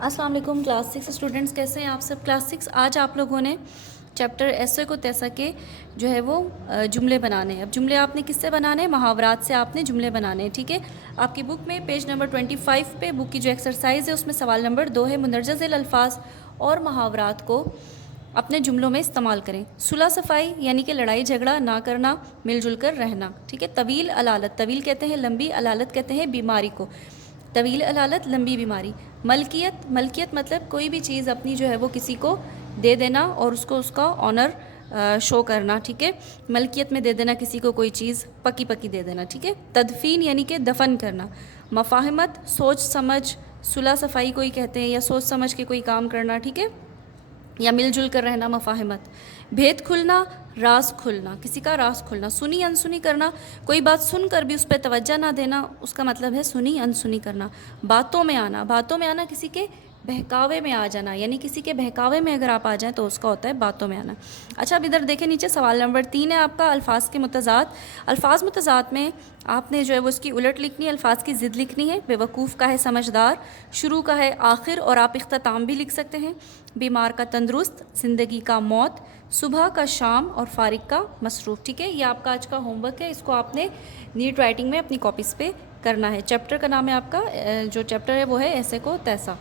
अस्सलाम वालेकुम class 6 students, कैसे हैं आप सब। क्लास 6 आज आप लोगों ने चैप्टर ऐसे को तैसा के जो है वो जुमले बनाने हैं। अब जुमले आपने किससे बनाने हैं? मुहावरात से आपने जुमले बनाने हैं, ठीक है। आपकी बुक में पेज नंबर 25 पे बुक की जो एक्सरसाइज है उसमें सवाल नंबर 2 है, मुंदरजा ज़ेल अल्फाज और मुहावरात को अपने जुमलों में इस्तेमाल करें। सुलह सफ़ाई यानी कि लड़ाई झगड़ा ना करना, मिलजुल कर रहना, ठीक है। तवील अलालत, तवील कहते हैं लंबी, अलालत कहते हैं बीमारी को। तवील अलालत लंबी बीमारी। मलकियत, मलकियत मतलब कोई भी चीज़ अपनी जो है वो किसी को दे देना और उसको उसका ऑनर शो करना, ठीक है। मलकियत में दे देना किसी को कोई चीज़, पकी पकी दे देना, ठीक है। तदफीन यानी कि दफन करना। मफाहमत सोच समझ, सुलह सफ़ाई कोई कहते हैं या सोच समझ के कोई काम करना, ठीक है, या मिलजुल कर रहना, मफाहमत। भेद खुलना, राज खुलना, किसी का राज खुलना। सुनी अनसुनी करना, कोई बात सुन कर भी उस पर तवज्जो ना देना, उसका मतलब है सुनी अनसुनी करना। बातों में आना, बातों में आना किसी के बहकावे में आ जाना, यानी किसी के बहकावे में अगर आप आ जाएं तो उसका होता है बातों में आना। अच्छा, अब इधर देखें नीचे सवाल नंबर 3 है आपका, अल्फाज के मुतज़ाद। अल्फाज मुतज़ाद में आपने जो है वो इसकी उलट लिखनी है, अल्फाज की ज़िद लिखनी है। बेवकूफ़ का है समझदार, शुरू का है आखिर और आप इख्तिताम भी लिख सकते हैं। बीमार का तंदुरुस्त, ज़िंदगी का मौत, सुबह का शाम और फारिग का मसरूफ़, ठीक है। ये आपका आज का होमवर्क है, इसको आपने नीट राइटिंग में अपनी कॉपीज़ पे करना है। चैप्टर का नाम है आपका, जो चैप्टर है वो है ऐसे को तैसा।